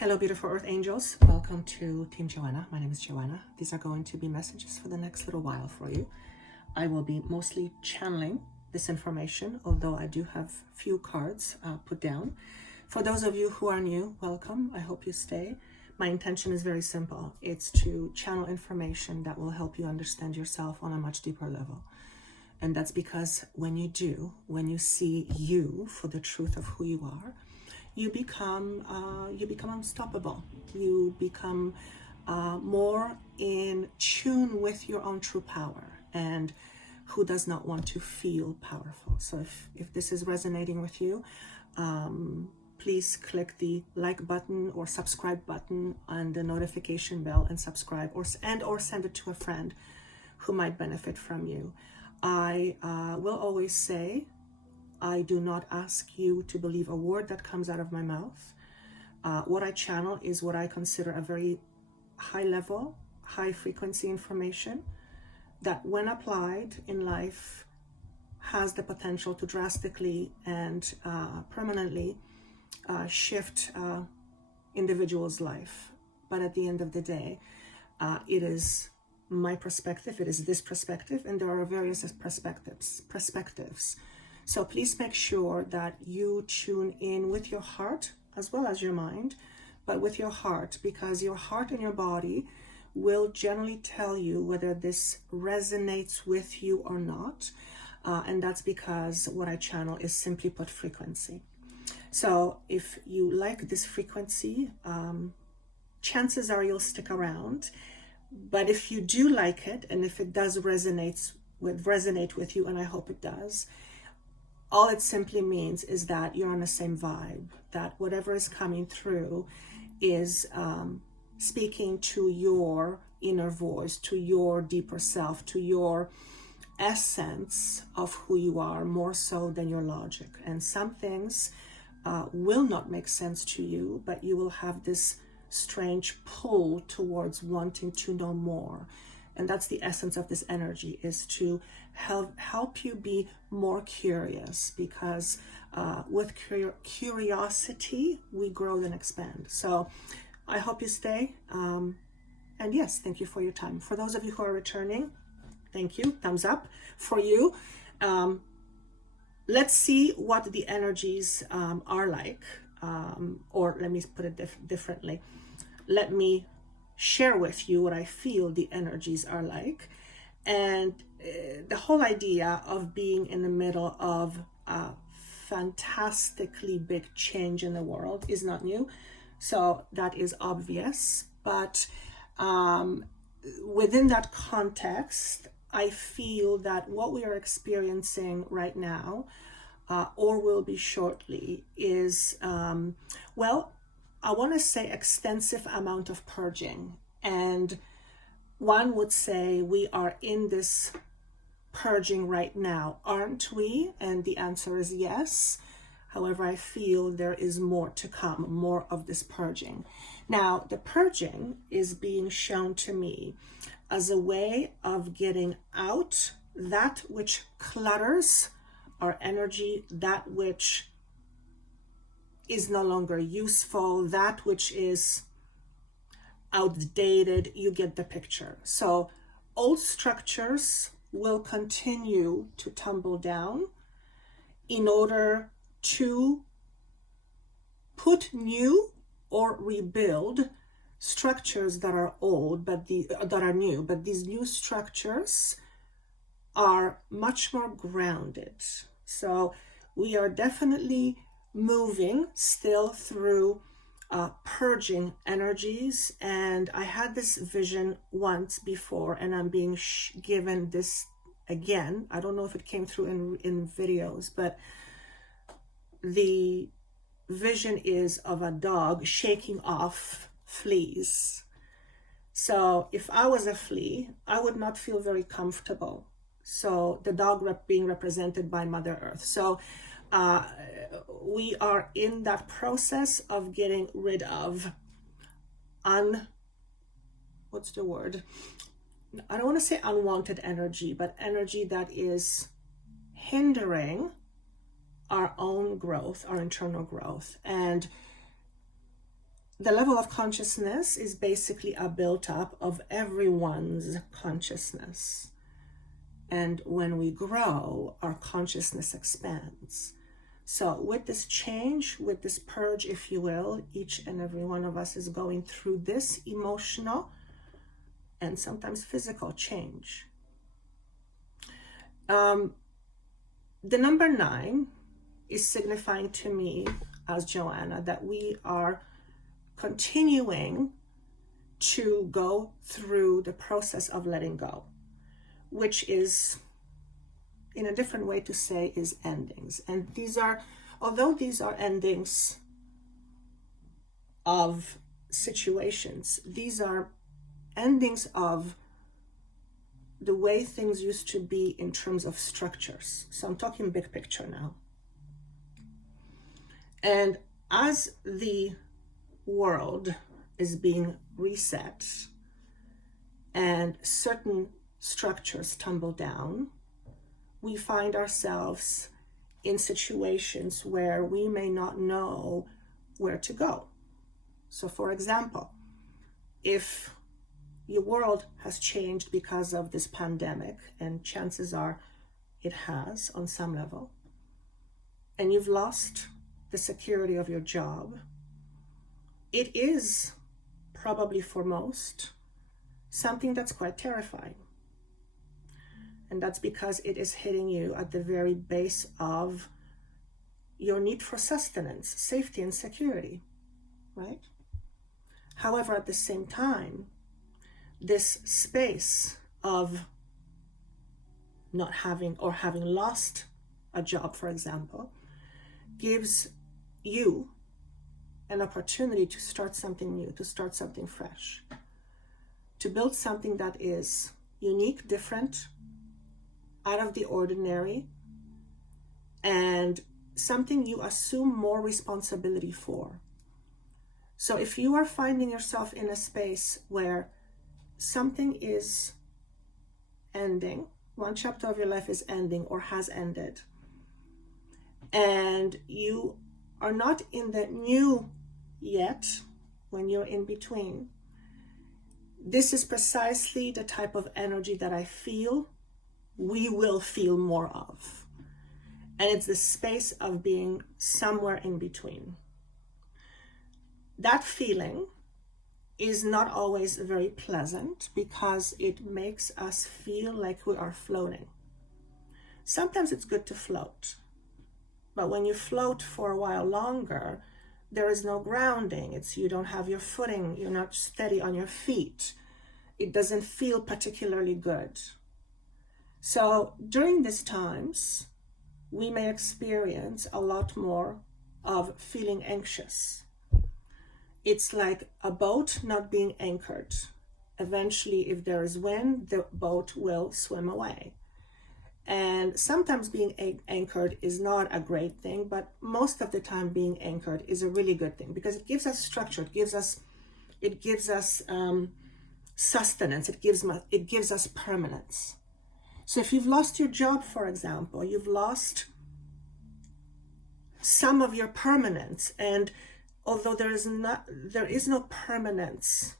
Hello, beautiful Earth Angels. Welcome to Team Joanna. My name is Joanna. These are going to be messages for the next little while for you. I will be mostly channeling this information, although I do have few cards put down. For those of you who are new, welcome. I hope you stay. My intention is very simple. It's to channel information that will help you understand yourself on a much deeper level. And that's because when you see you for the truth of who you are, you become unstoppable. You become more in tune with your own true power. And who does not want to feel powerful? So if this is resonating with you, please click the like button or subscribe button and the notification bell and subscribe, or send it to a friend who might benefit from you. I will always say, I do not ask you to believe a word that comes out of my mouth. What I channel is what I consider a very high level, high frequency information that when applied in life has the potential to drastically and permanently shift individual's life. But at the end of the day, it is my perspective, it is this perspective, and there are various perspectives. So please make sure that you tune in with your heart as well as your mind, but with your heart, because your heart and your body will generally tell you whether this resonates with you or not. And that's because what I channel is simply put frequency. So if you like this frequency, chances are you'll stick around. But if you do like it, and if it does resonate with you, and I hope it does, all it simply means is that you're on the same vibe, that whatever is coming through is speaking to your inner voice, to your deeper self, to your essence of who you are, more so than your logic. And some things will not make sense to you, but you will have this strange pull towards wanting to know more. And that's the essence of this energy, is to help you be more curious, because with curiosity, we grow and expand. So I hope you stay. And yes, thank you for your time. For those of you who are returning, thank you. Thumbs up for you. Let's see what the energies are like. Or let me put it differently. Let me share with you what I feel the energies are like. And the whole idea of being in the middle of a fantastically big change in the world is not new. So that is obvious. But within that context, I feel that what we are experiencing right now, or will be shortly, is, I want to say extensive amount of purging. And one would say we are in this purging right now, aren't we? And the answer is yes. However, I feel there is more to come, more of this purging. Now, the purging is being shown to me as a way of getting out that which clutters our energy, that which is no longer useful, that which is outdated. You get the picture. So old structures will continue to tumble down in order to put new or rebuild structures that are old, that are new, but these new structures are much more grounded. So we are definitely moving still through purging energies. And I had this vision once before, and I'm being given this again. I don't know if it came through in videos, but the vision is of a dog shaking off fleas. So if I was a flea, I would not feel very comfortable. So the dog being represented by Mother Earth. So we are in that process of getting rid of what's the word? I don't want to say unwanted energy, but energy that is hindering our own growth, our internal growth. And the level of consciousness is basically a built-up of everyone's consciousness. And when we grow, our consciousness expands. So with this change, with this purge, if you will, each and every one of us is going through this emotional and sometimes physical change. The number 9 is signifying to me as Joanna that we are continuing to go through the process of letting go, which is, in a different way to say, is endings. And these are, although these are endings of situations, these are endings of the way things used to be in terms of structures. So I'm talking big picture now. And as the world is being reset and certain structures tumble down, we find ourselves in situations where we may not know where to go. So for example, if your world has changed because of this pandemic, and chances are it has on some level, and you've lost the security of your job, it is probably for most something that's quite terrifying. And that's because it is hitting you at the very base of your need for sustenance, safety, and security, right? However, at the same time, this space of not having or having lost a job, for example, gives you an opportunity to start something new, to start something fresh, to build something that is unique, different, out of the ordinary, and something you assume more responsibility for. So if you are finding yourself in a space where something is ending, one chapter of your life is ending or has ended, and you are not in the new yet, when you're in between, this is precisely the type of energy that I feel we will feel more of. And it's the space of being somewhere in between. That feeling is not always very pleasant because it makes us feel like we are floating. Sometimes it's good to float, but when you float for a while longer, there is no grounding. You don't have your footing, you're not steady on your feet. It doesn't feel particularly good. So during these times, we may experience a lot more of feeling anxious. It's like a boat not being anchored. Eventually, if there is wind, the boat will swim away. And sometimes being anchored is not a great thing, but most of the time being anchored is a really good thing because it gives us structure, it gives us sustenance, it gives us permanence. So if you've lost your job, for example, you've lost some of your permanence, and although there is no permanence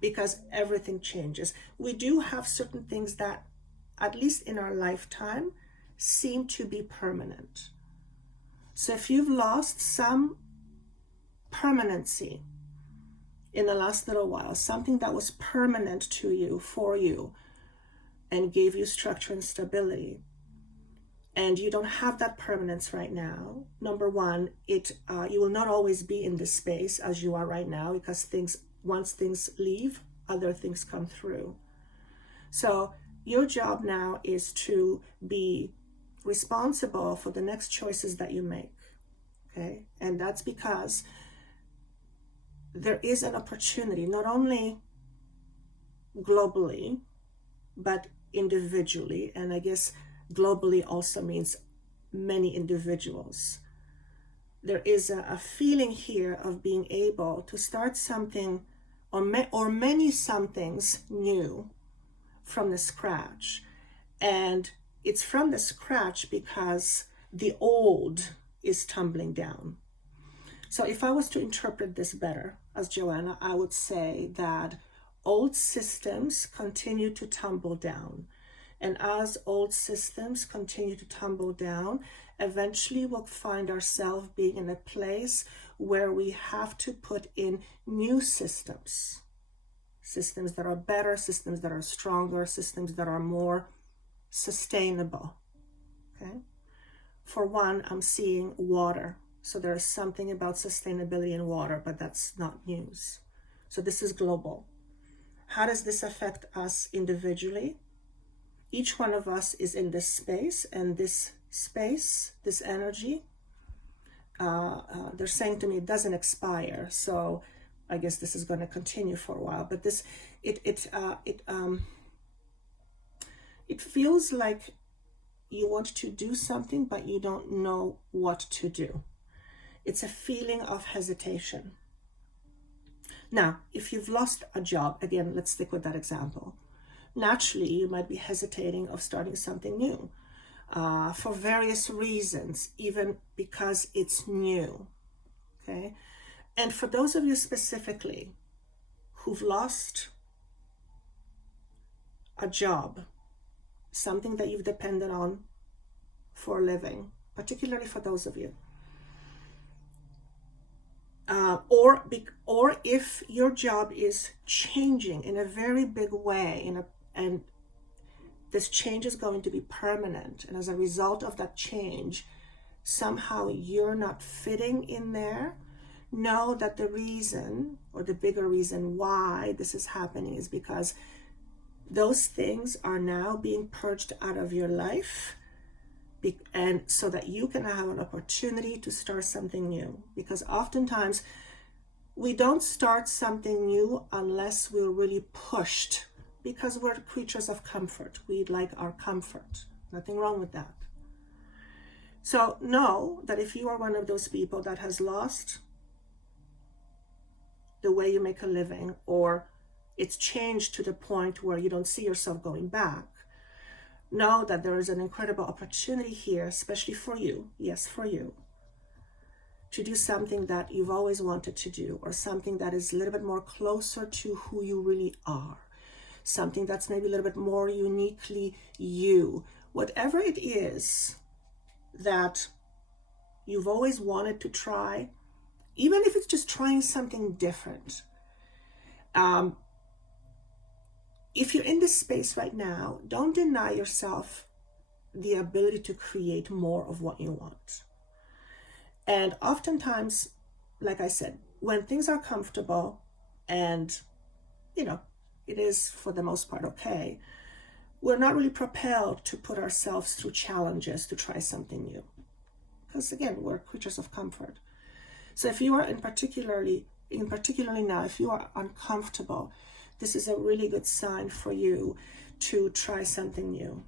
because everything changes, we do have certain things that, at least in our lifetime, seem to be permanent. So if you've lost some permanency in the last little while, something that was permanent to you, for you, and gave you structure and stability, and you don't have that permanence right now, number one, you will not always be in this space as you are right now, because once things leave, other things come through. So your job now is to be responsible for the next choices that you make, okay? And that's because there is an opportunity, not only globally, but individually, and I guess globally also means many individuals. There is a feeling here of being able to start something or many somethings new from the scratch. And it's from the scratch because the old is tumbling down. So if I was to interpret this better as Joanna, I would say that old systems continue to tumble down. And as old systems continue to tumble down, eventually we'll find ourselves being in a place where we have to put in new systems. Systems that are better, systems that are stronger, systems that are more sustainable. Okay? For one, I'm seeing water. So there is something about sustainability in water, but that's not news. So this is global. How does this affect us individually? Each one of us is in this space, and this space, this energy, they're saying to me it doesn't expire. So I guess this is going to continue for a while. But this, it feels like you want to do something, but you don't know what to do. It's a feeling of hesitation. Now, if you've lost a job, again, let's stick with that example. Naturally, you might be hesitating of starting something new for various reasons, even because it's new, okay? And for those of you specifically who've lost a job, something that you've depended on for a living, particularly for those of you, or if your job is changing in a very big way, and this change is going to be permanent, and as a result of that change, somehow you're not fitting in there, know that the reason, or the bigger reason why this is happening, is because those things are now being purged out of your life, and so that you can have an opportunity to start something new. Because oftentimes we don't start something new unless we're really pushed, because we're creatures of comfort. We like our comfort. Nothing wrong with that. So know that if you are one of those people that has lost the way you make a living, or it's changed to the point where you don't see yourself going back, know that there is an incredible opportunity here, especially for you, yes, for you, to do something that you've always wanted to do, or something that is a little bit more closer to who you really are, something that's maybe a little bit more uniquely you. Whatever it is that you've always wanted to try, even if it's just trying something different. If you're in this space right now, don't deny yourself the ability to create more of what you want. And oftentimes, like I said, when things are comfortable and, it is for the most part okay, we're not really propelled to put ourselves through challenges to try something new. Because again, we're creatures of comfort. So if you are particularly now, if you are uncomfortable, this is a really good sign for you to try something new.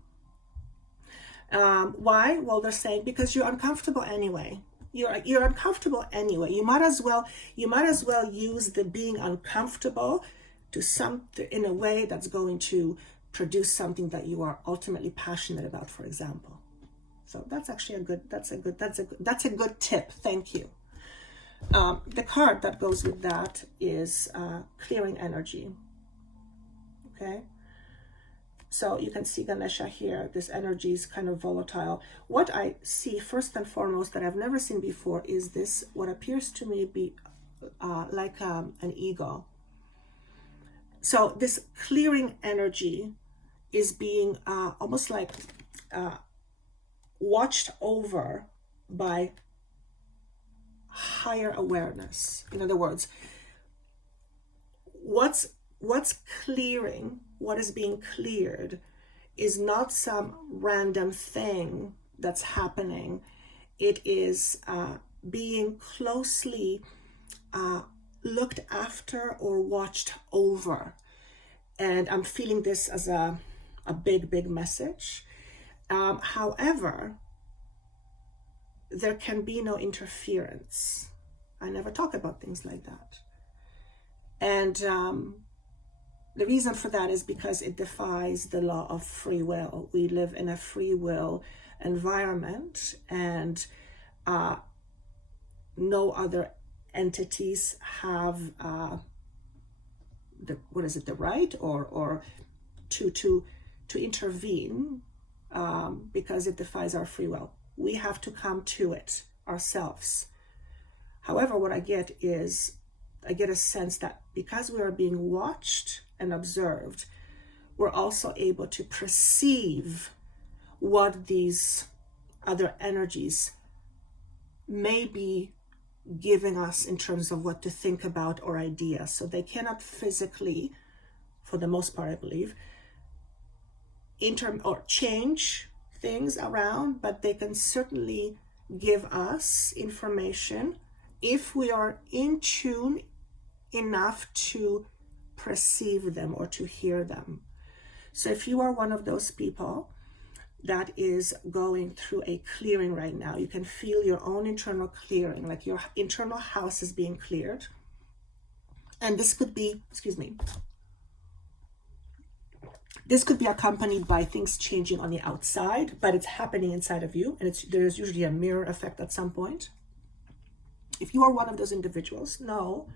Why? Well, they're saying because you're uncomfortable anyway. You're uncomfortable anyway. You might as well use the being uncomfortable in a way that's going to produce something that you are ultimately passionate about, for example. So that's actually that's a good tip. Thank you. The card that goes with that is clearing energy. Okay, so you can see Ganesha here. This energy is kind of volatile. What I see first and foremost that I've never seen before is this, what appears to me be like an eagle. So this clearing energy is being almost like watched over by higher awareness. In other words, what's clearing, what is being cleared, is not some random thing that's happening. It is being closely looked after or watched over. And I'm feeling this as a big message. However, there can be no interference. I never talk about things like that. And the reason for that is because it defies the law of free will. We live in a free will environment, and no other entities have the right or to intervene, because it defies our free will. We have to come to it ourselves. However, what I get is, I get a sense that because we are being watched and observed, we're also able to perceive what these other energies may be giving us in terms of what to think about or ideas. So they cannot physically, for the most part I believe, or change things around, but they can certainly give us information if we are in tune enough to perceive them or to hear them. So if you are one of those people that is going through a clearing right now, you can feel your own internal clearing, like your internal house is being cleared. And this could be, this could be accompanied by things changing on the outside, but it's happening inside of you, and there's usually a mirror effect at some point. If you are one of those individuals, know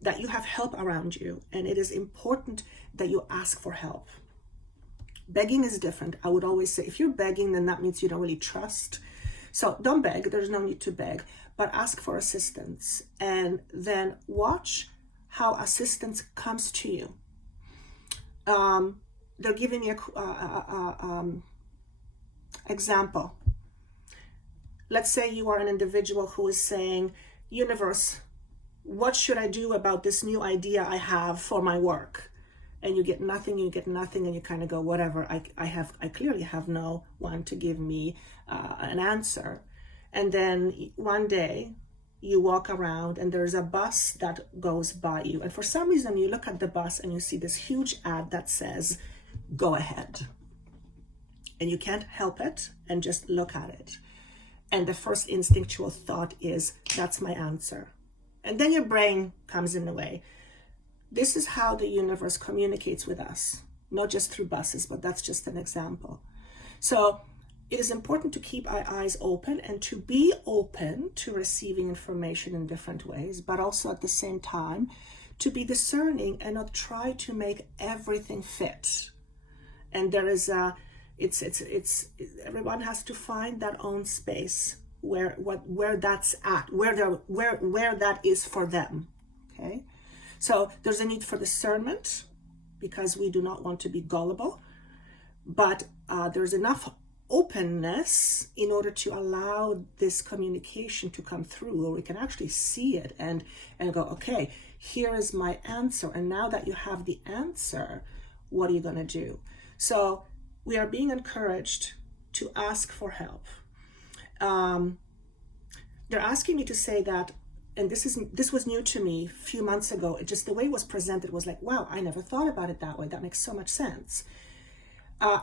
that you have help around you, and it is important that you ask for help. Begging is different. I would always say, if you're begging, then that means you don't really trust. So don't beg. There's no need to beg, but ask for assistance, and then watch how assistance comes to you. They're giving me a example. Let's say you are an individual who is saying, universe, what should I do about this new idea I have for my work? And you get nothing, and you kind of go, whatever, I clearly have no one to give me an answer. And then one day you walk around and there's a bus that goes by you. And for some reason you look at the bus and you see this huge ad that says, go ahead. And you can't help it and just look at it. And the first instinctual thought is, that's my answer. And then your brain comes in the way. This is how the universe communicates with us, not just through buses, but that's just an example. So it is important to keep our eyes open and to be open to receiving information in different ways, but also at the same time to be discerning and not try to make everything fit. And there is everyone has to find that own space where that's at, where that is for them. Okay. So there's a need for discernment because we do not want to be gullible, but there's enough openness in order to allow this communication to come through, where we can actually see it and go, okay, here is my answer. And now that you have the answer, what are you going to do? So we are being encouraged to ask for help. They're asking me to say that, and this was new to me a few months ago. It just, the way it was presented was like, wow, I never thought about it that way. That makes so much sense.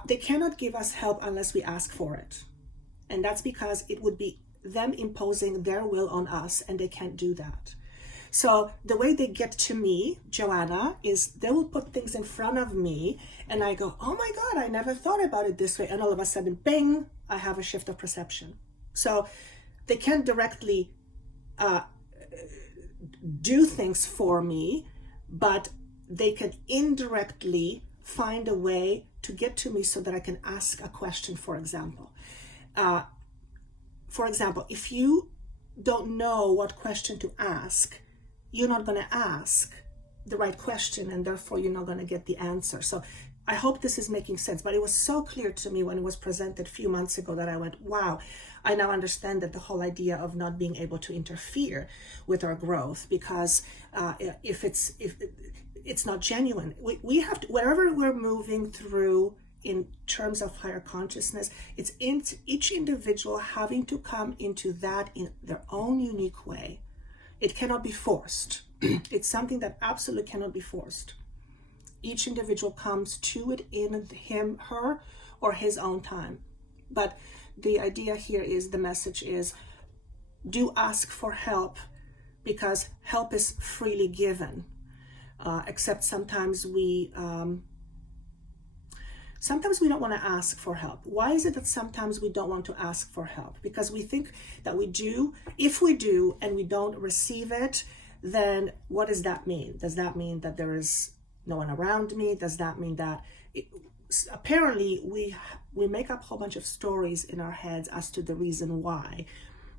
They cannot give us help unless we ask for it. And that's because it would be them imposing their will on us, and they can't do that. So the way they get to me, Joanna, is they will put things in front of me and I go, oh my God, I never thought about it this way. And all of a sudden, bang, I have a shift of perception. So they can't directly do things for me, but they can indirectly find a way to get to me so that I can ask a question, for example. If you don't know what question to ask, you're not going to ask the right question, and therefore you're not going to get the answer. So I hope this is making sense, but it was so clear to me when it was presented a few months ago that I went, wow, I now understand that the whole idea of not being able to interfere with our growth, because if it's not genuine, we have to, wherever we're moving through in terms of higher consciousness, it's each individual having to come into that in their own unique way. It cannot be forced. It's something that absolutely cannot be forced. Each individual comes to it in him, her, or his own time. But the idea here is, the message is, do ask for help, because help is freely given. Except sometimes we sometimes we don't want to ask for help. Why is it that sometimes we don't want to ask for help? Because we think that we do. If we do and we don't receive it, then what does that mean? Does that mean that there is no one around me? Does that mean that apparently we make up a whole bunch of stories in our heads as to the reason why?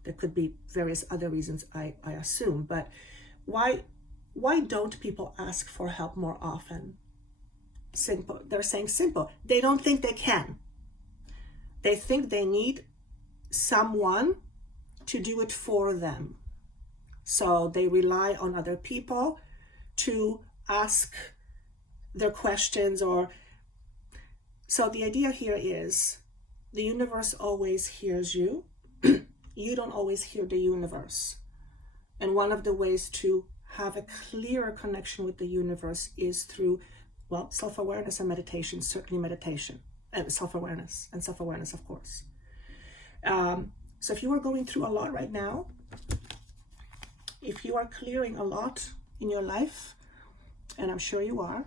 There could be various other reasons, I assume, but why don't people ask for help more often? Simple. They're saying simple. They don't think they can. They think they need someone to do it for them. So they rely on other people to ask their questions. So the idea here is the universe always hears you. You don't always hear the universe. And one of the ways to have a clearer connection with the universe is through, well, self-awareness and meditation, certainly meditation, and self-awareness, of course. So if you are going through a lot right now, if you are clearing a lot in your life, and I'm sure you are,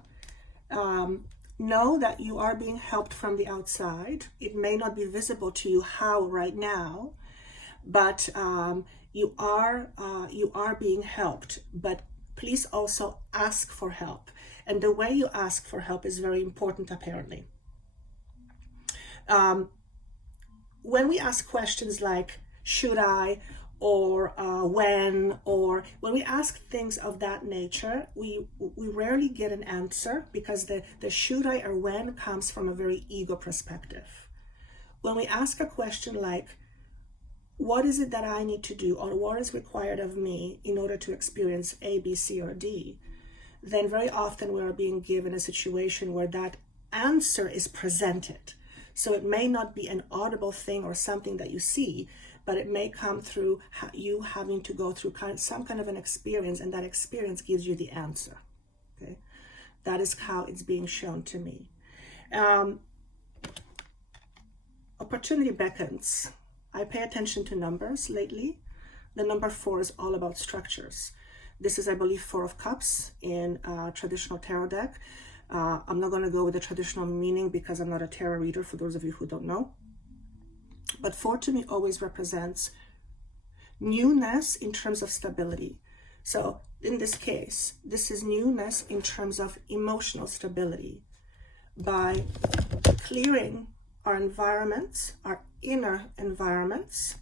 know that you are being helped from the outside. It may not be visible to you how right now, but you are being helped. But please also ask for help. And the way you ask for help is very important, apparently. When we ask questions like, should I, or when we ask things of that nature, we rarely get an answer, because the should I or when comes from a very ego perspective. When we ask a question like, what is it that I need to do, or what is required of me in order to experience A, B, C, or D, then very often we are being given a situation where that answer is presented. So it may not be an audible thing or something that you see, but it may come through you having to go through some kind of an experience, and that experience gives you the answer. Okay, that is how it's being shown to me. Opportunity beckons. I pay attention to numbers lately. The number 4 is all about structures. This is, I believe, 4 of Cups in a traditional tarot deck. I'm not going to go with the traditional meaning because I'm not a tarot reader, for those of you who don't know. But 4 to me always represents newness in terms of stability. So in this case, this is newness in terms of emotional stability. By clearing our environments, our inner environments,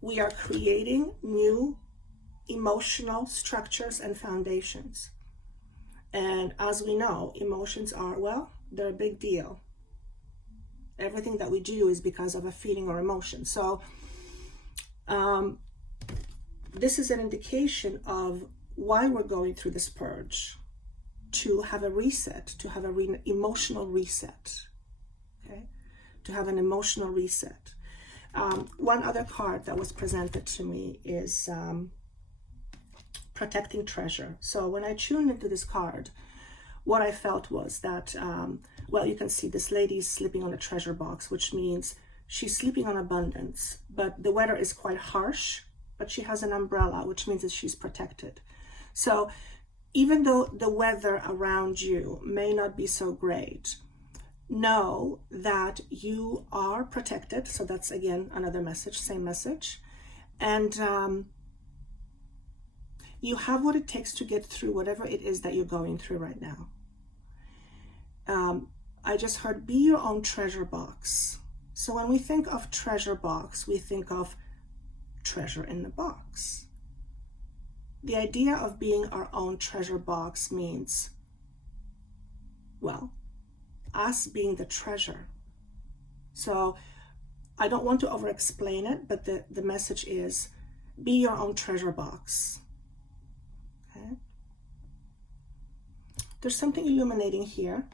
we are creating new emotional structures and foundations. And as we know, emotions are, well, they're a big deal. Everything that we do is because of a feeling or emotion. So this is an indication of why we're going through this purge, to have a reset, to have an emotional reset, okay? To have an emotional reset. One other card that was presented to me is protecting treasure. So when I tuned into this card, what I felt was that, well, you can see this lady is sleeping on a treasure box, which means she's sleeping on abundance, but the weather is quite harsh, but she has an umbrella, which means that she's protected. So even though the weather around you may not be so great, know that you are protected. So that's, again, another message, same message. And you have what it takes to get through whatever it is that you're going through right now. I just heard, be your own treasure box. So when we think of treasure box, we think of treasure in the box. The idea of being our own treasure box means, well, us being the treasure. So I don't want to over-explain it, but the message is, be your own treasure box. Okay? There's something illuminating here.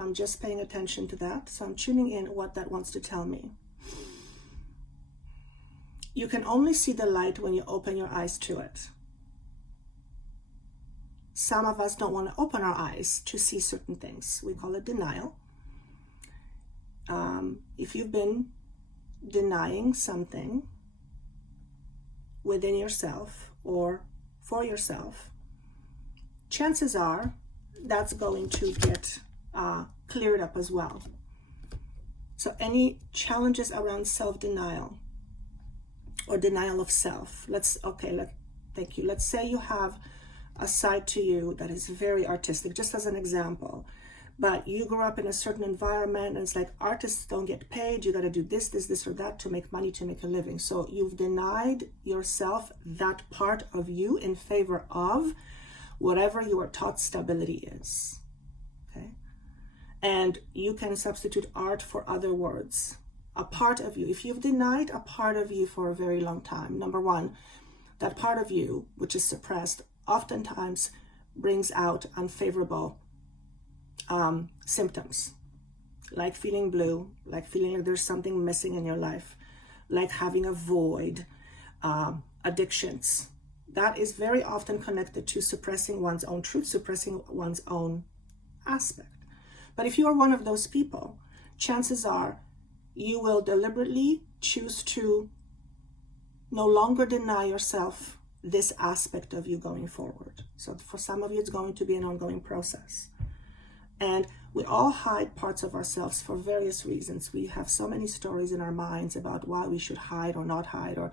I'm just paying attention to that. So I'm tuning in what that wants to tell me. You can only see the light when you open your eyes to it. Some of us don't want to open our eyes to see certain things. We call it denial. If you've been denying something within yourself or for yourself, chances are that's going to get cleared up as well. So any challenges around self-denial or denial of self. Thank you. Let's say you have a side to you that is very artistic, just as an example. But you grew up in a certain environment and it's like artists don't get paid. You got to do this, or that to make money, to make a living. So you've denied yourself that part of you in favor of whatever you are taught stability is. Okay. And you can substitute art for other words. A part of you, if you've denied a part of you for a very long time, number one, that part of you, which is suppressed, oftentimes brings out unfavorable symptoms, like feeling blue, like feeling like there's something missing in your life, like having a void, addictions. That is very often connected to suppressing one's own truth, suppressing one's own aspect. But if you are one of those people, chances are you will deliberately choose to no longer deny yourself this aspect of you going forward. So for some of you, it's going to be an ongoing process. And we all hide parts of ourselves for various reasons. We have so many stories in our minds about why we should hide or not hide, or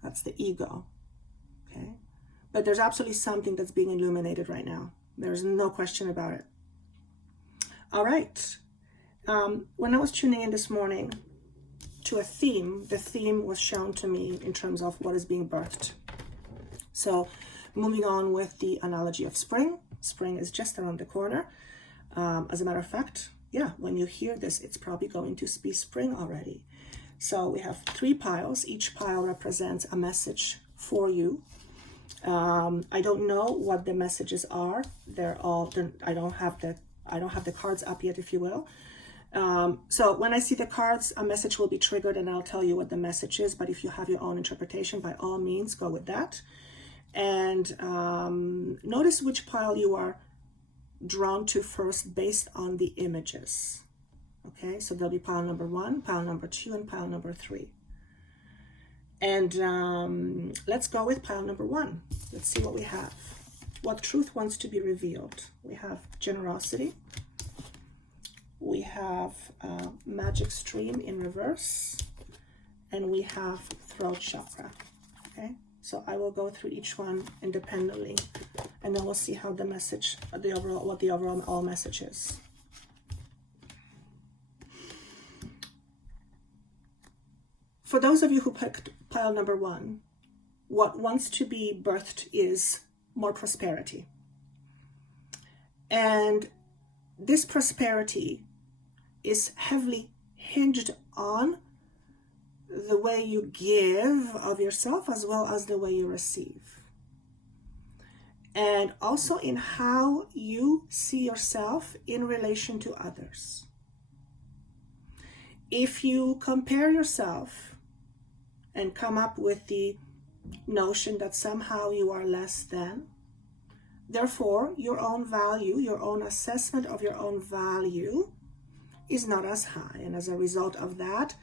that's the ego, okay? But there's absolutely something that's being illuminated right now. There's no question about it. All right. When I was tuning in this morning to a theme, the theme was shown to me in terms of what is being birthed. So moving on with the analogy of spring. Spring is just around the corner. As a matter of fact, when you hear this, it's probably going to be spring already. So we have 3 piles. Each pile represents a message for you. I don't know what the messages are. I don't have the cards up yet, if you will. So when I see the cards, a message will be triggered and I'll tell you what the message is. But if you have your own interpretation, by all means, go with that. And notice which pile you are drawn to first based on the images. Okay, so there'll be pile number 1, pile number 2, and pile number 3. And let's go with pile number 1. Let's see what we have. What truth wants to be revealed? We have generosity. We have magic stream in reverse. And we have throat chakra. Okay. So I will go through each one independently, and then we'll see how the message, what the overall message is. For those of you who picked pile number 1, what wants to be birthed is more prosperity. And this prosperity is heavily hinged on the way you give of yourself as well as the way you receive. And also in how you see yourself in relation to others. If you compare yourself and come up with the notion that somehow you are less than, therefore your own value, your own assessment of your own value is not as high. And as a result of that,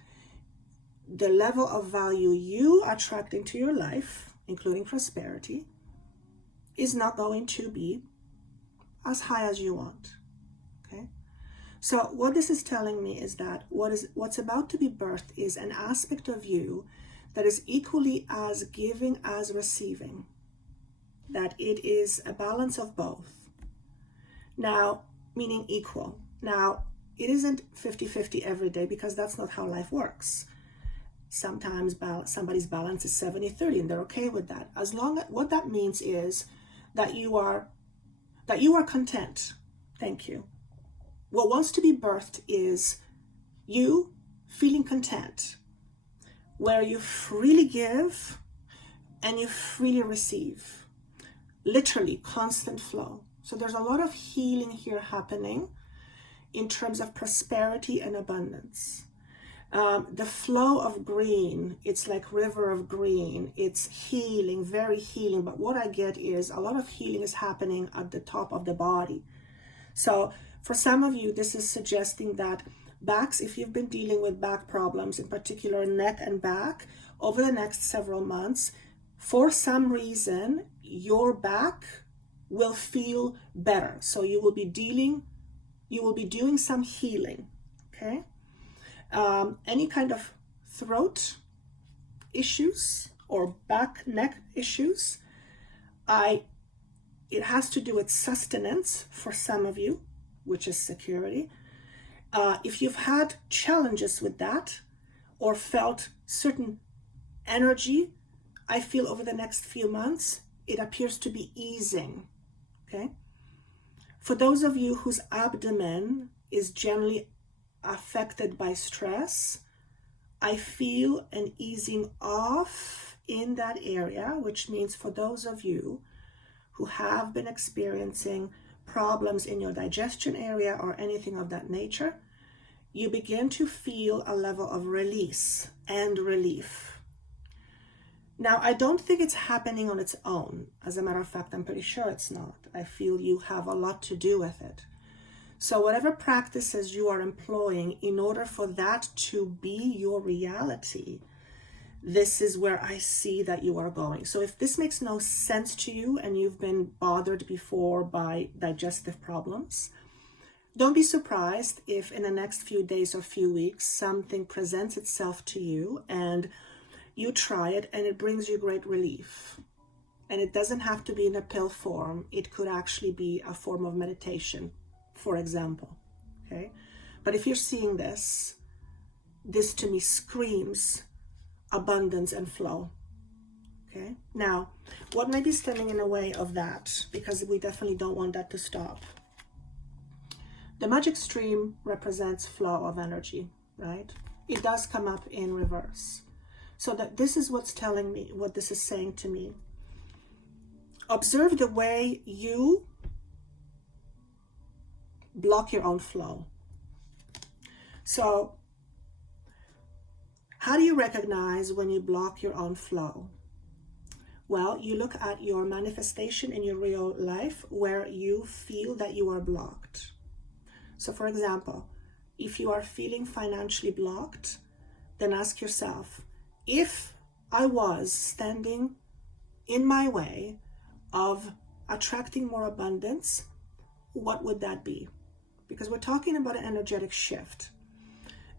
the level of value you attract into your life, including prosperity, is not going to be as high as you want. Okay? So what this is telling me is that what's about to be birthed is an aspect of you that is equally as giving as receiving. That it is a balance of both. Now, meaning equal. Now, it isn't 50-50 every day, because that's not how life works. Sometimes somebody's balance is 70-30 and they're okay with that. As long as what that means is that you are content. Thank you. What wants to be birthed is you feeling content, where you freely give and you freely receive. Literally constant flow. So there's a lot of healing here happening in terms of prosperity and abundance. The flow of green, it's like river of green. It's healing, very healing. But what I get is a lot of healing is happening at the top of the body. So for some of you, this is suggesting that backs, if you've been dealing with back problems, in particular neck and back, over the next several months, for some reason, your back will feel better. So you will be dealing you will be doing some healing, okay? Any kind of throat issues or back, neck issues, it has to do with sustenance for some of you, which is security. If you've had challenges with that or felt certain energy, I feel over the next few months, it appears to be easing, okay? For those of you whose abdomen is generally affected by stress, I feel an easing off in that area, which means for those of you who have been experiencing problems in your digestion area or anything of that nature, you begin to feel a level of release and relief. Now, I don't think it's happening on its own. As a matter of fact, I'm pretty sure it's not. I feel you have a lot to do with it. So whatever practices you are employing in order for that to be your reality, this is where I see that you are going. So if this makes no sense to you and you've been bothered before by digestive problems, don't be surprised if in the next few days or few weeks something presents itself to you and you try it and it brings you great relief. And it doesn't have to be in a pill form. It could actually be a form of meditation, for example, okay? But if you're seeing this to me screams abundance and flow, okay? Now, what may be standing in the way of that? Because we definitely don't want that to stop. The magic stream represents flow of energy, right? It does come up in reverse. So that this is what's telling me, what this is saying to me. Observe the way you block your own flow. So how do you recognize when you block your own flow? Well, you look at your manifestation in your real life where you feel that you are blocked. So for example, if you are feeling financially blocked, then ask yourself, if I was standing in my way of attracting more abundance, what would that be? Because we're talking about an energetic shift.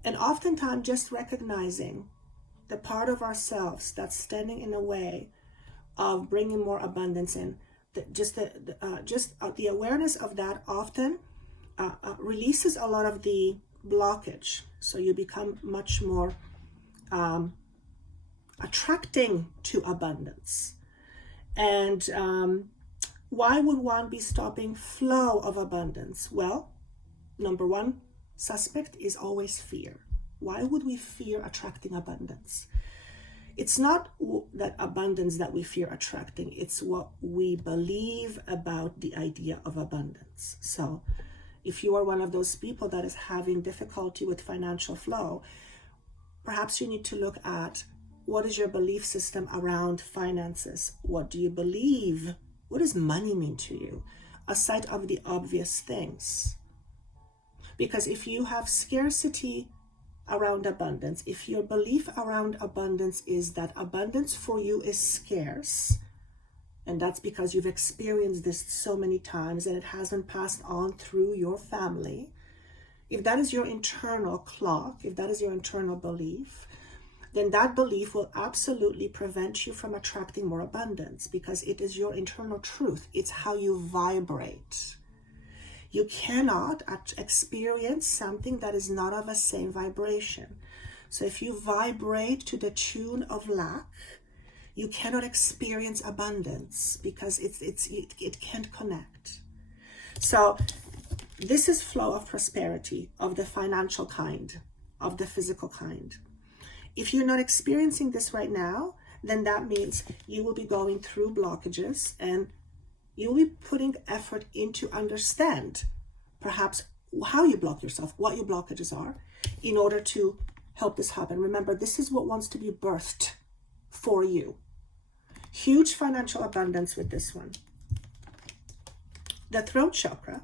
And oftentimes just recognizing the part of ourselves that's standing in the way of bringing more abundance in, the awareness of that often releases a lot of the blockage. So you become much more attracting to abundance. And why would one be stopping flow of abundance? Well, number one suspect is always fear. Why would we fear attracting abundance? It's not that abundance that we fear attracting, it's what we believe about the idea of abundance. So if you are one of those people that is having difficulty with financial flow, perhaps you need to look at what is your belief system around finances? What do you believe? What does money mean to you? Aside of the obvious things. Because if you have scarcity around abundance, if your belief around abundance is that abundance for you is scarce, and that's because you've experienced this so many times and it hasn't passed on through your family, if that is your internal clock, if that is your internal belief, then that belief will absolutely prevent you from attracting more abundance because it is your internal truth. It's how you vibrate. You cannot experience something that is not of the same vibration. So if you vibrate to the tune of lack, you cannot experience abundance because it can't connect. So this is flow of prosperity, of the financial kind, of the physical kind. If you're not experiencing this right now, then that means you will be going through blockages and you'll be putting effort into understand perhaps how you block yourself, what your blockages are in order to help this happen. Remember, this is what wants to be birthed for you. Huge financial abundance with this one. The throat chakra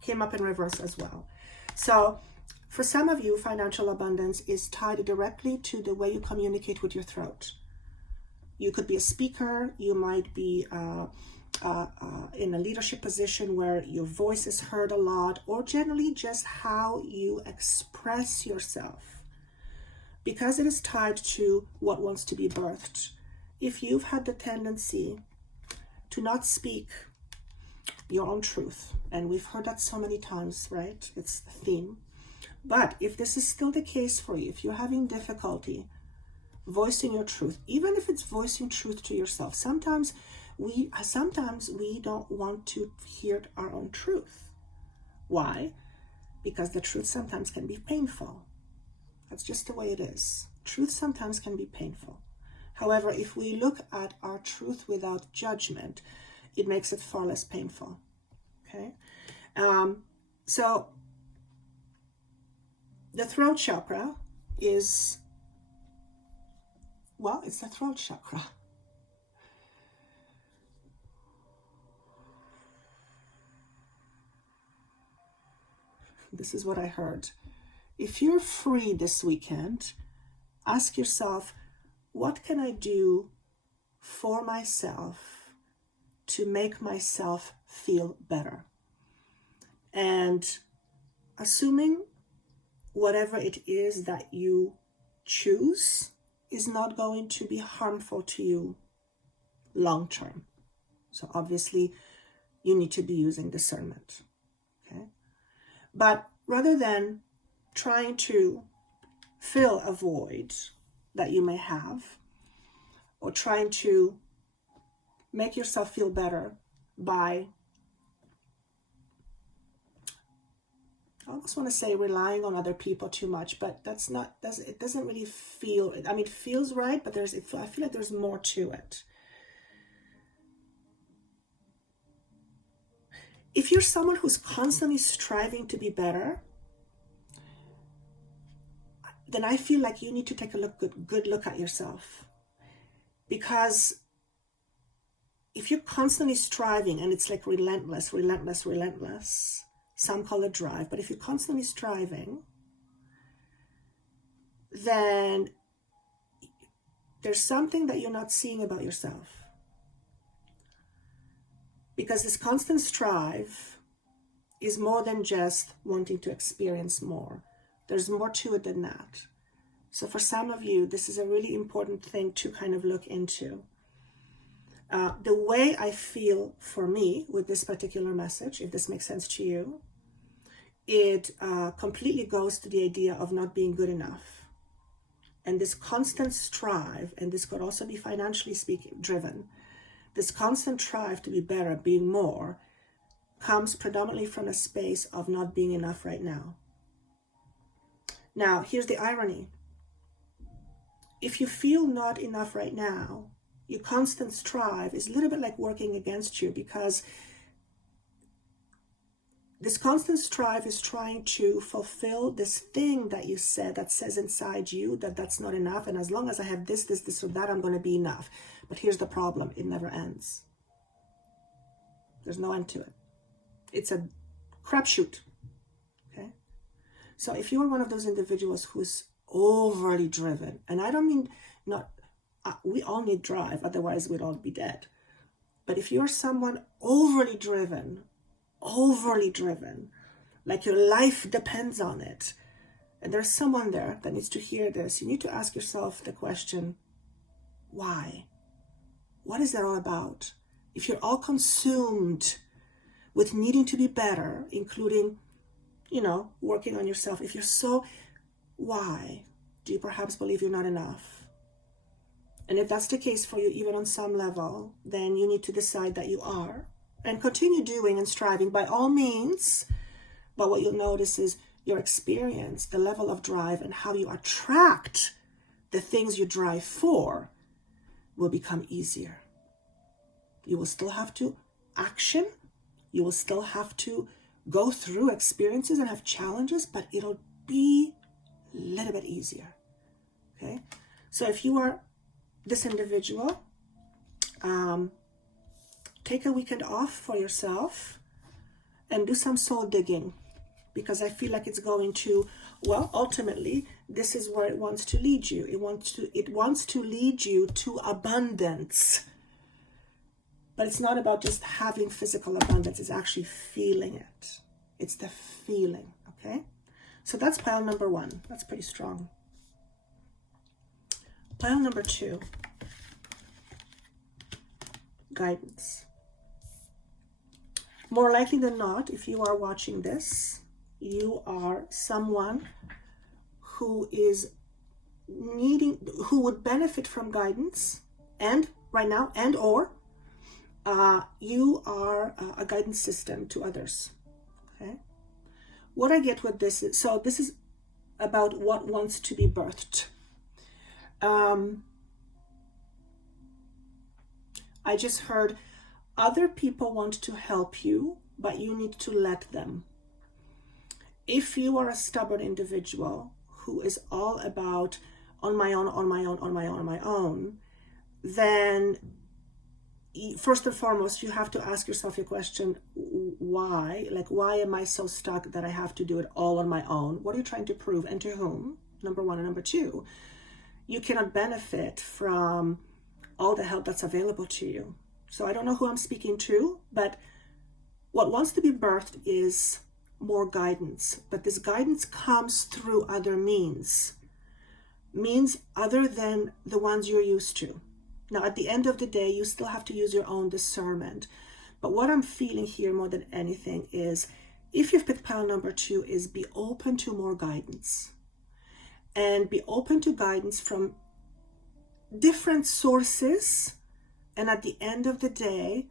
came up in reverse as well. So for some of you, financial abundance is tied directly to the way you communicate with your throat. You could be a speaker, you might be in a leadership position where your voice is heard a lot, or generally just how you express yourself, because it is tied to what wants to be birthed. If you've had the tendency to not speak your own truth, and we've heard that so many times, right? It's the theme. But if this is still the case for you, if you're having difficulty voicing your truth, even if it's voicing truth to yourself, sometimes we don't want to hear our own truth. Why? Because the truth sometimes can be painful. That's just the way it is. Truth sometimes can be painful. However, if we look at our truth without judgment, it makes it far less painful. Okay? So the throat chakra is, well, it's the throat chakra. This is what I heard. If you're free this weekend, ask yourself, what can I do for myself to make myself feel better? And assuming whatever it is that you choose is not going to be harmful to you long term. So obviously you need to be using discernment. Okay? But rather than trying to fill a void that you may have, or trying to make yourself feel better by, I almost want to say relying on other people too much, but it doesn't really feel, I mean, it feels right, but I feel like there's more to it. If you're someone who's constantly striving to be better, then I feel like you need to take a good look at yourself. Because if you're constantly striving, and it's like relentless, some call it drive, but if you're constantly striving, then there's something that you're not seeing about yourself. Because this constant strive is more than just wanting to experience more. There's more to it than that. So for some of you, this is a really important thing to kind of look into. The way I feel for me with this particular message, if this makes sense to you, it completely goes to the idea of not being good enough. And this constant strive, and this could also be financially driven, this constant strive to be better, being more, comes predominantly from a space of not being enough right now. Now, here's the irony. If you feel not enough right now, your constant strive is a little bit like working against you, because this constant strive is trying to fulfill this thing that you said, that says inside you that that's not enough. And as long as I have this, or that, I'm going to be enough. But here's the problem. It never ends. There's no end to it. It's a crapshoot. Okay. So if you are one of those individuals who's overly driven, and I don't mean we all need drive, otherwise we'd all be dead. But if you're someone overly driven, like your life depends on it, and there's someone there that needs to hear this, you need to ask yourself the question, why? What is that all about? If you're all consumed with needing to be better, including, working on yourself, if you're so, why? Do you perhaps believe you're not enough? And if that's the case for you, even on some level, then you need to decide that you are, and continue doing and striving by all means. But what you'll notice is your experience, the level of drive, and how you attract the things you drive for will become easier. You will still have to action. You will still have to go through experiences and have challenges, but it'll be a little bit easier. Okay? So if you are this individual, take a weekend off for yourself and do some soul digging, because I feel like it's going to, ultimately, this is where it wants to lead you. It wants to lead you to abundance. But it's not about just having physical abundance, it's actually feeling it. It's the feeling, okay? So that's pile number 1. That's pretty strong. Pile number 2, guidance. More likely than not, if you are watching this, you are someone who is who would benefit from guidance, and right now, and or you are a guidance system to others, okay? What I get with this is, so this is about what wants to be birthed. I just heard other people want to help you, but you need to let them. If you are a stubborn individual who is all about on my own, then first and foremost, you have to ask yourself a question, why? Like, why am I so stuck that I have to do it all on my own? What are you trying to prove, and to whom? Number 1. And number 2, you cannot benefit from all the help that's available to you. So I don't know who I'm speaking to, but what wants to be birthed is more guidance. But this guidance comes through other means other than the ones you're used to. Now, at the end of the day, you still have to use your own discernment. But what I'm feeling here more than anything is, if you've picked pile number 2, is be open to more guidance. And be open to guidance from different sources. And at the end of the day,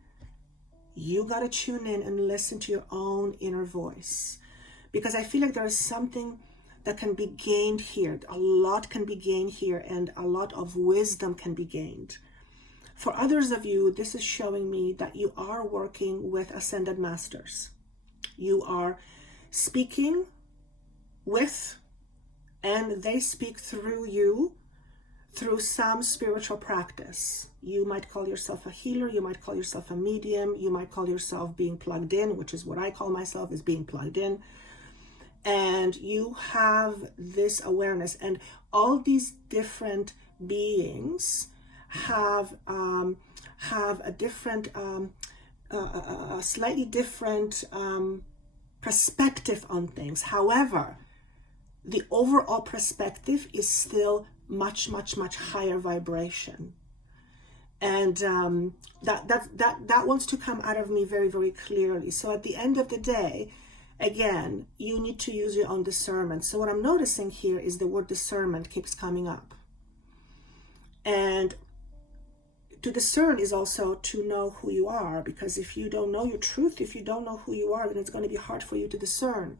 you got to tune in and listen to your own inner voice. Because I feel like there is something that can be gained here. A lot can be gained here, and a lot of wisdom can be gained. For others of you, this is showing me that you are working with ascended masters. You are speaking with, and they speak through you, through some spiritual practice. You might call yourself a healer, you might call yourself a medium, you might call yourself being plugged in, which is what I call myself, is being plugged in. And you have this awareness, and all these different beings have a different, a slightly different perspective on things. However, the overall perspective is still much higher vibration, and that wants to come out of me very clearly. So at the end of the day, again, you need to use your own discernment. So what I'm noticing here is the word discernment keeps coming up. And to discern is also to know who you are, because if you don't know your truth, if you don't know who you are, then it's going to be hard for you to discern.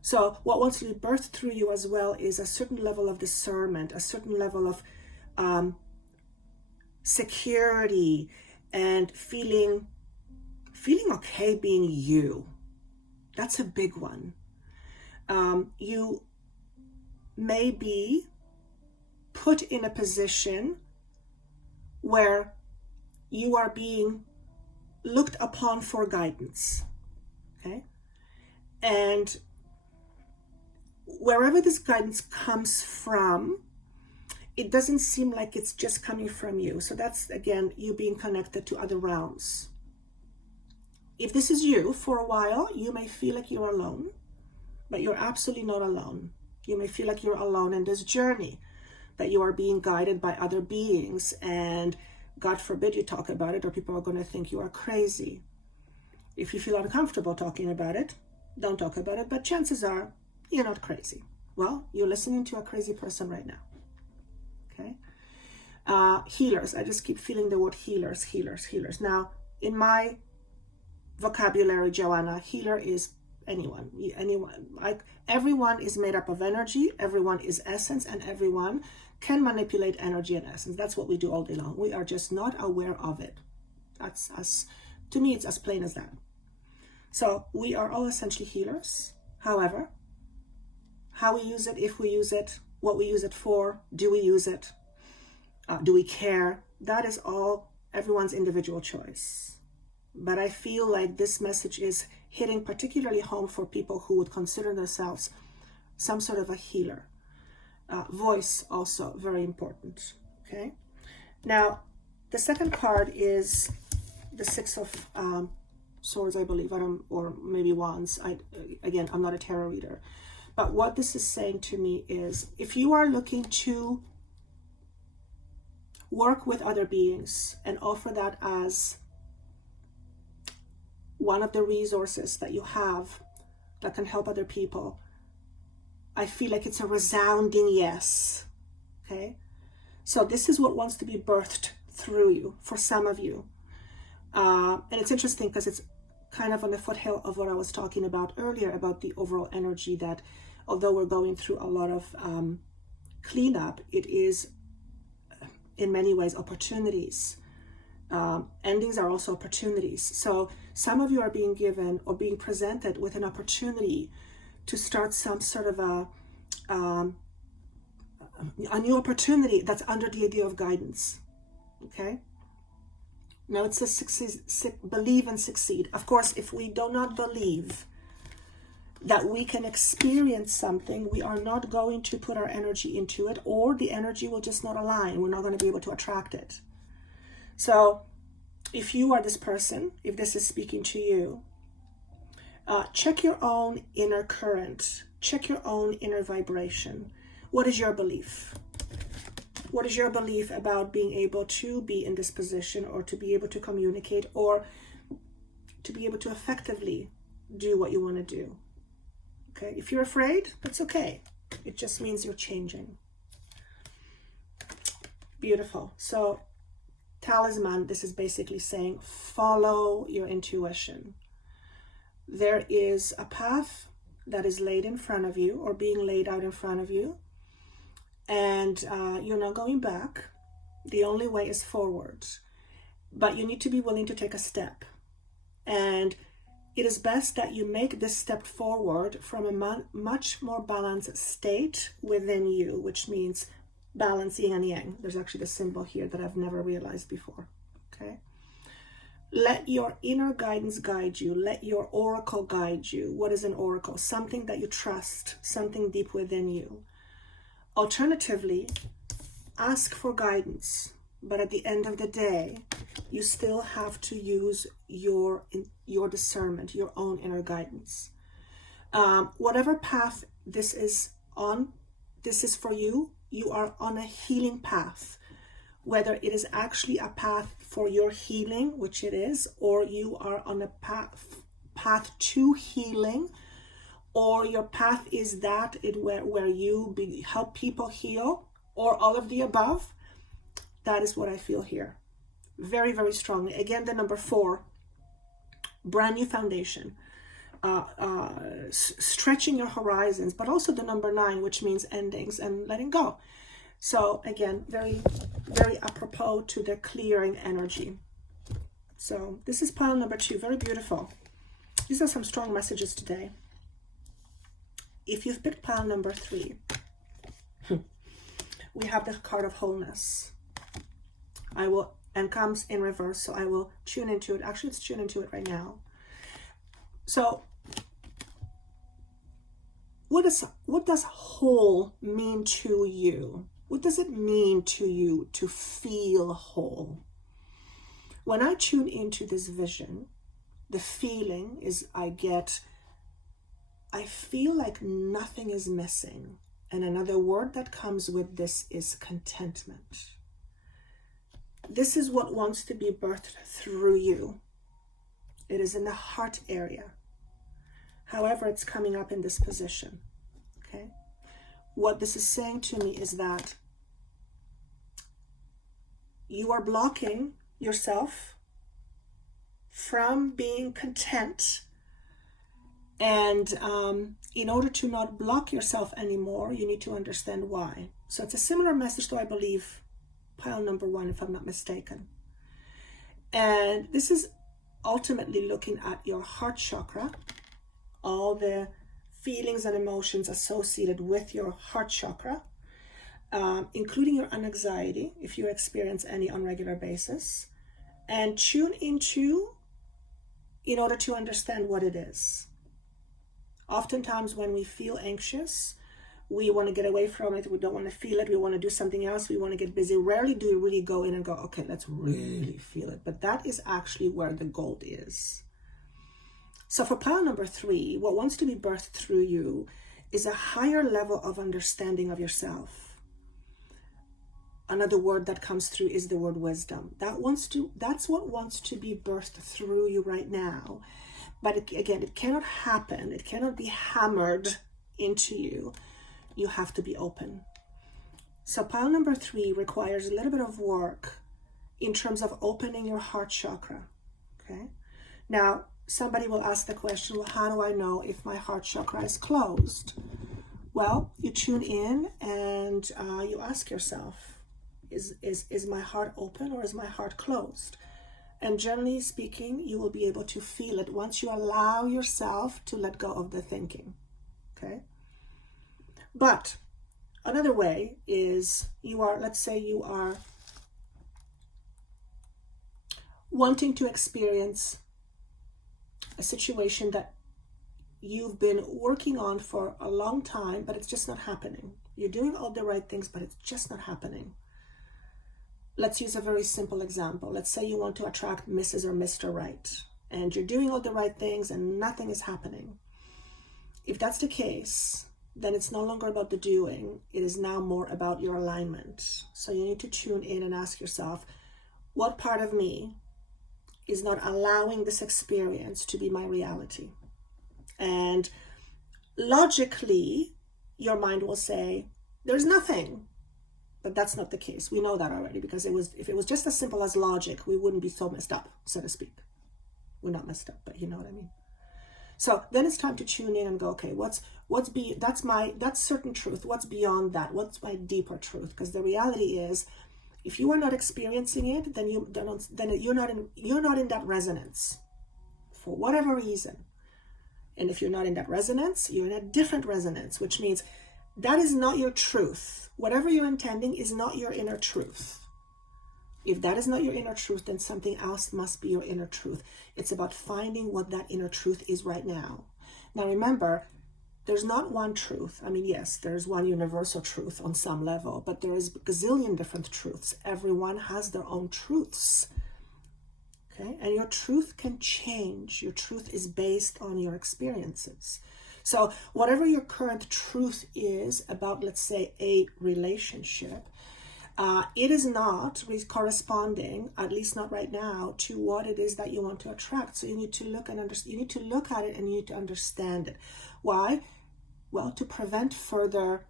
So what wants to be birthed through you as well is a certain level of discernment, a certain level of security, and feeling okay being you. That's a big one. You may be put in a position where you are being looked upon for guidance, okay? And wherever this guidance comes from, it doesn't seem like it's just coming from you. So that's, again, you being connected to other realms. If this is you, for a while, you may feel like you're alone, but you're absolutely not alone. You may feel like you're alone in this journey, that you are being guided by other beings, and God forbid you talk about it, or people are going to think you are crazy. If you feel uncomfortable talking about it, don't talk about it, but chances are you're not crazy. Well, you're listening to a crazy person right now. Okay? Healers. I just keep feeling the word healers. Now, in my vocabulary, Joanna, healer is anyone. Everyone is made up of energy, everyone is essence, and everyone can manipulate energy and essence. That's what we do all day long. We are just not aware of it. To me, it's as plain as that. So we are all essentially healers. However, how we use it, if we use it, what we use it for, do we use it, do we care, that is all everyone's individual choice. But I feel like this message is hitting particularly home for people who would consider themselves some sort of a healer. Voice also very important. Okay. Now, the second card is the Six of Swords, I believe, or maybe Wands. Again, I'm not a tarot reader. But what this is saying to me is, if you are looking to work with other beings and offer that as one of the resources that you have that can help other people, I feel like it's a resounding yes. Okay? So this is what wants to be birthed through you for some of you. And it's interesting because it's kind of on the foothill of what I was talking about earlier about the overall energy that, although we're going through a lot of cleanup, it is in many ways opportunities. Endings are also opportunities. So some of you are being given or being presented with an opportunity to start some sort of a new opportunity that's under the idea of guidance. Okay? Now it says believe and succeed. Of course, if we do not believe that we can experience something, we are not going to put our energy into it, or the energy will just not align. We're not going to be able to attract it. So if you are this person, if this is speaking to you, check your own inner current. Check your own inner vibration. What is your belief? What is your belief about being able to be in this position, or to be able to communicate, or to be able to effectively do what you want to do? Okay, if you're afraid, that's okay. It just means you're changing. Beautiful. So, talisman, this is basically saying follow your intuition. There is a path that is laid in front of you, or being laid out in front of you, and you're not going back. The only way is forward, but you need to be willing to take a step, and it is best that you make this step forward from a much more balanced state within you, which means balance, yin and yang. There's actually the symbol here that I've never realized before. Okay, let your inner guidance guide you. Let your oracle guide you. What is an oracle? Something that you trust, something deep within you. Alternatively, ask for guidance, but at the end of the day, you still have to use your discernment, your own inner guidance. Whatever path this is on, this is for you. You are on a healing path, whether it is actually a path for your healing, which it is, or you are on a path to healing, or your path is that where you help people heal, or all of the above. That is what I feel here. Very, very strongly. Again, the number 4, brand new foundation, stretching your horizons, but also the number 9, which means endings and letting go. So again, very, very apropos to the clearing energy. So this is pile number 2, very beautiful. These are some strong messages today. If you've picked pile number 3, we have the card of wholeness. And comes in reverse, so I will tune into it. Actually, let's tune into it right now. So, what does whole mean to you? What does it mean to you to feel whole? When I tune into this vision, the feeling is I feel like nothing is missing. And another word that comes with this is contentment. This is what wants to be birthed through you. It is in the heart area. However, it's coming up in this position. Okay? What this is saying to me is that you are blocking yourself from being content. And in order to not block yourself anymore, you need to understand why. So it's a similar message to, I believe, pile number 1, if I'm not mistaken. And this is ultimately looking at your heart chakra, all the feelings and emotions associated with your heart chakra, including your anxiety, if you experience any on a regular basis, and tune into in order to understand what it is. Oftentimes when we feel anxious, we want to get away from it. We don't want to feel it. We want to do something else. We want to get busy. Rarely do we really go in and go, okay, let's really feel it. But that is actually where the gold is. So for pile number 3, what wants to be birthed through you is a higher level of understanding of yourself. Another word that comes through is the word wisdom. That's what wants to be birthed through you right now. But again, it cannot happen. It cannot be hammered into you. You have to be open. So pile number 3 requires a little bit of work in terms of opening your heart chakra. Okay. Now, somebody will ask the question, well, how do I know if my heart chakra is closed? Well, you tune in and you ask yourself, is my heart open or is my heart closed? And generally speaking, you will be able to feel it once you allow yourself to let go of the thinking. Okay. But another way is let's say you are wanting to experience a situation that you've been working on for a long time, but it's just not happening. You're doing all the right things, but it's just not happening. Let's use a very simple example. Let's say you want to attract Mrs. or Mr. Right, and you're doing all the right things and nothing is happening. If that's the case, then it's no longer about the doing. It is now more about your alignment. So you need to tune in and ask yourself, what part of me is not allowing this experience to be my reality? And logically, your mind will say, there's nothing. But that's not the case. We know that already, because if it was just as simple as logic, we wouldn't be so messed up, so to speak. We're not messed up, but you know what I mean. So then it's time to tune in and go, okay, that's certain truth. What's beyond that? What's my deeper truth? Because the reality is, if you are not experiencing it, then you're not in that resonance for whatever reason. And if you're not in that resonance, you're in a different resonance, which means that is not your truth. Whatever you're intending is not your inner truth. If that is not your inner truth, then something else must be your inner truth. It's about finding what that inner truth is right now. Now remember, there's not one truth. I mean, yes, there's one universal truth on some level, but there is a gazillion different truths. Everyone has their own truths. Okay? And your truth can change. Your truth is based on your experiences. So whatever your current truth is about, let's say, a relationship, it is not corresponding, at least not right now, to what it is that you want to attract. So you need to look at it and you need to understand it. Why? Well, to prevent further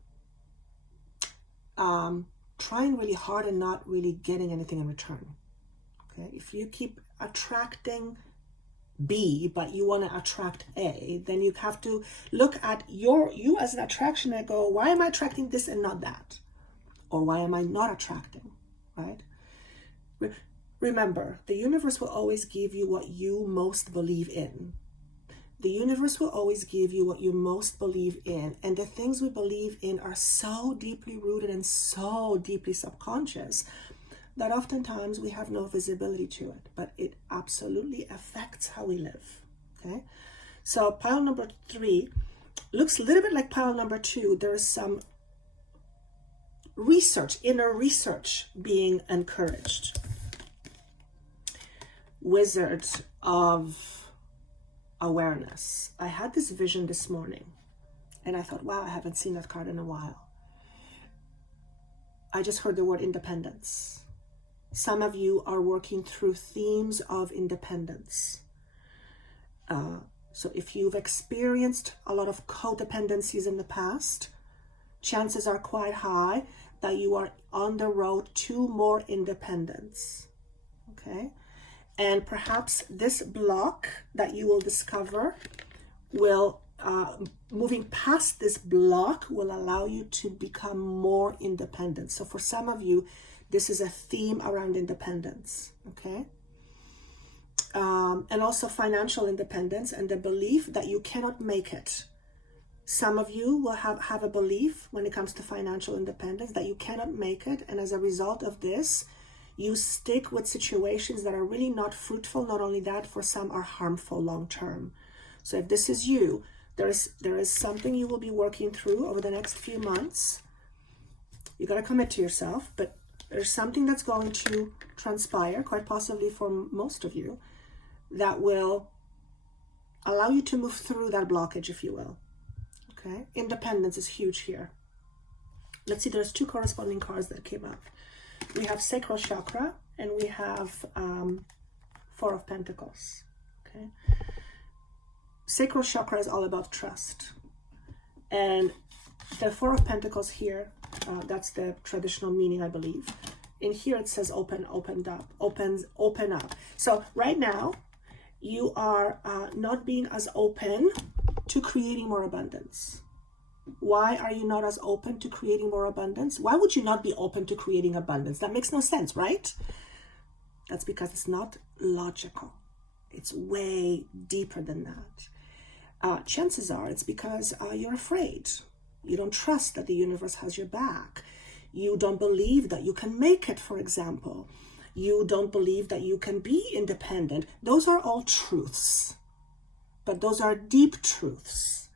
trying really hard and not really getting anything in return. Okay, if you keep attracting B, but you want to attract A, then you have to look at you as an attraction and go, why am I attracting this and not that? Or why am I not attracting, right? Remember, the universe will always give you what you most believe in. The universe will always give you what you most believe in. And the things we believe in are so deeply rooted and so deeply subconscious that oftentimes we have no visibility to it, but it absolutely affects how we live, okay? So pile number 3 looks a little bit like pile number 2. There is some inner research being encouraged. Wizard of awareness. I had this vision this morning and I thought, wow, I haven't seen that card in a while. I just heard the word independence. Some of you are working through themes of independence. So if you've experienced a lot of codependencies in the past, chances are quite high that you are on the road to more independence. Okay? And perhaps this block that you will discover will, moving past this block will allow you to become more independent. So for some of you, this is a theme around independence, okay? And also financial independence and the belief that you cannot make it. Some of you will have a belief when it comes to financial independence that you cannot make it. And as a result of this, you stick with situations that are really not fruitful. Not only that, for some are harmful long term. So if this is you, There is something you will be working through over the next few months. You got to commit to yourself, but there's something that's going to transpire, quite possibly for most of you, that will allow you to move through that blockage, if you will. Okay, independence is huge here. Let's see, there's two corresponding cards that came up. We have Sacral Chakra and we have Four of Pentacles. Okay, Sacral Chakra is all about trust, and the Four of Pentacles here, that's the traditional meaning, I believe. In here it says open up. So right now you are not being as open to creating more abundance. Why are you not as open to creating more abundance? Why would you not be open to creating abundance? That makes no sense, right? That's because it's not logical. It's way deeper than that. Chances are it's because you're afraid. You don't trust that the universe has your back. You don't believe that you can make it, for example. You don't believe that you can be independent. Those are all truths, but those are deep truths.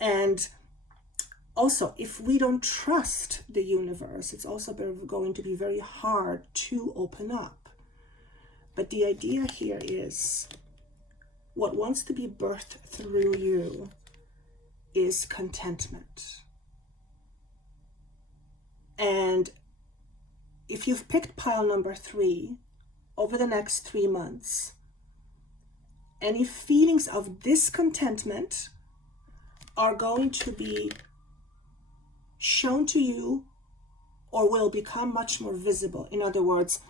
And also, if we don't trust the universe, it's also going to be very hard to open up. But the idea here is what wants to be birthed through you is contentment. And if you've picked pile number 3, over the next 3 months, any feelings of discontentment are going to be shown to you or will become much more visible. In other words,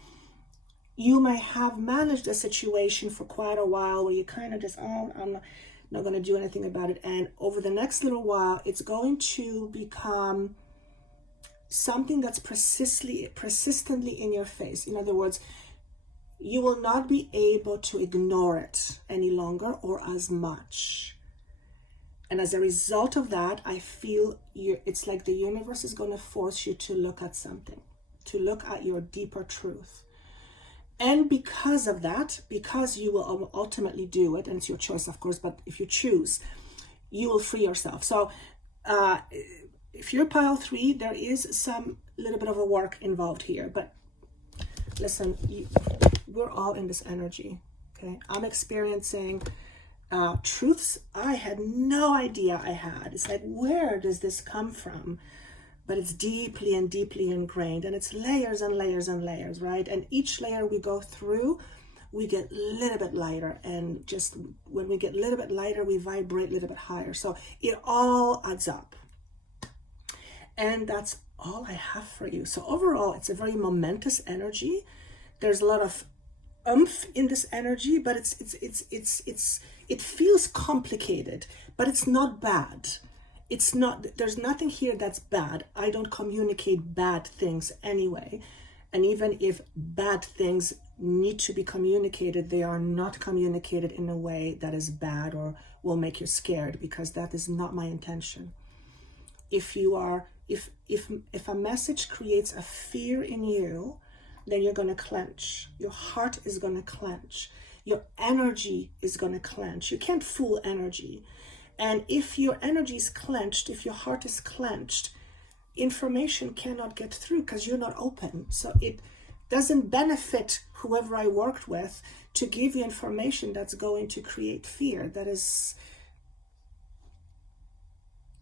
you may have managed a situation for quite a while where you kind of just, I'm not going to do anything about it. And over the next little while, it's going to become something that's persistently in your face. In other words, you will not be able to ignore it any longer or as much. And as a result of that, I feel it's like the universe is going to force you to look at something, to look at your deeper truth. And because of that, because you will ultimately do it, and it's your choice, of course, but if you choose, you will free yourself. So if you're pile 3, there is some little bit of a work involved here. But listen, we're all in this energy, okay? I'm experiencing truths I had no idea I had. It's like, where does this come from? But it's deeply and deeply ingrained, and it's layers and layers and layers, right? And each layer we go through, we get a little bit lighter, and just when we get a little bit lighter, we vibrate a little bit higher. So it all adds up. And that's all I have for you. So overall, it's a very momentous energy. There's a lot of oomph in this energy, but it feels complicated, but it's not bad. It's not, there's nothing here that's bad. I don't communicate bad things anyway. And even if bad things need to be communicated, they are not communicated in a way that is bad or will make you scared, because that is not my intention. If a message creates a fear in you, then you're going to clench. Your heart is going to clench. Your energy is going to clench. You can't fool energy. And if your energy is clenched, if your heart is clenched, information cannot get through because you're not open. So it doesn't benefit whoever I worked with to give you information that's going to create fear. That is.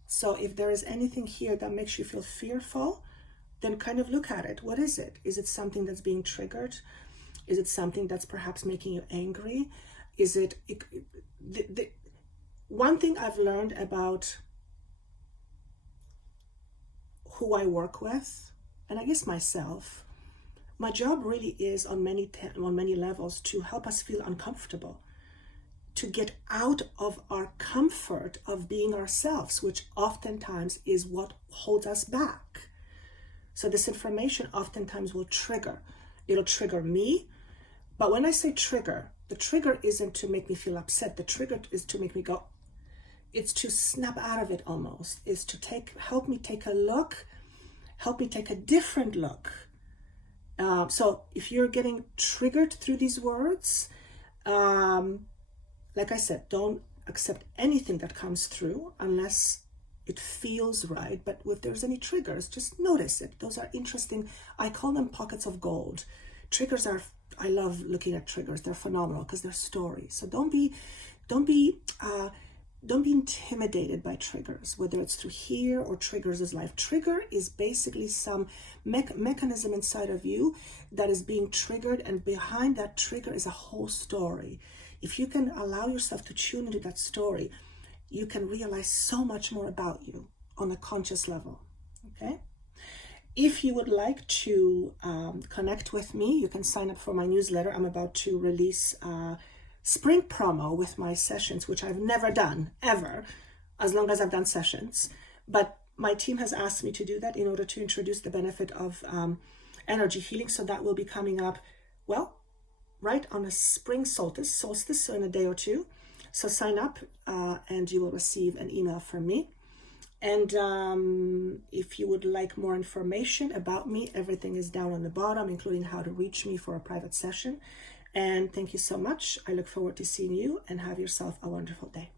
So if there is anything here that makes you feel fearful, then kind of look at it. What is it? Is it something that's being triggered? Is it something that's perhaps making you angry? Is it one thing I've learned about who I work with, and I guess myself, my job really is on many levels to help us feel uncomfortable, to get out of our comfort of being ourselves, which oftentimes is what holds us back. So this information oftentimes will trigger. It'll trigger me. But when I say trigger, the trigger isn't to make me feel upset. The trigger is to make me go, it's to snap out of it almost, is to help me take a look, help me take a different look. So if you're getting triggered through these words, like I said, don't accept anything that comes through unless it feels right. But if there's any triggers, just notice it. Those are interesting. I call them pockets of gold. Triggers are, I love looking at triggers. They're phenomenal because they're stories. So don't be intimidated by triggers, whether it's through here or triggers is life. Trigger is basically some mechanism inside of you that is being triggered, and behind that trigger is a whole story. If you can allow yourself to tune into that story, you can realize so much more about you on a conscious level. Okay? If you would like to connect with me, you can sign up for my newsletter. I'm about to release spring promo with my sessions, which I've never done ever, as long as I've done sessions. But my team has asked me to do that in order to introduce the benefit of energy healing. So that will be coming up, well, right on a spring solstice, so in a day or two. So sign up and you will receive an email from me. And if you would like more information about me, everything is down on the bottom, including how to reach me for a private session. And thank you so much. I look forward to seeing you, and have yourself a wonderful day.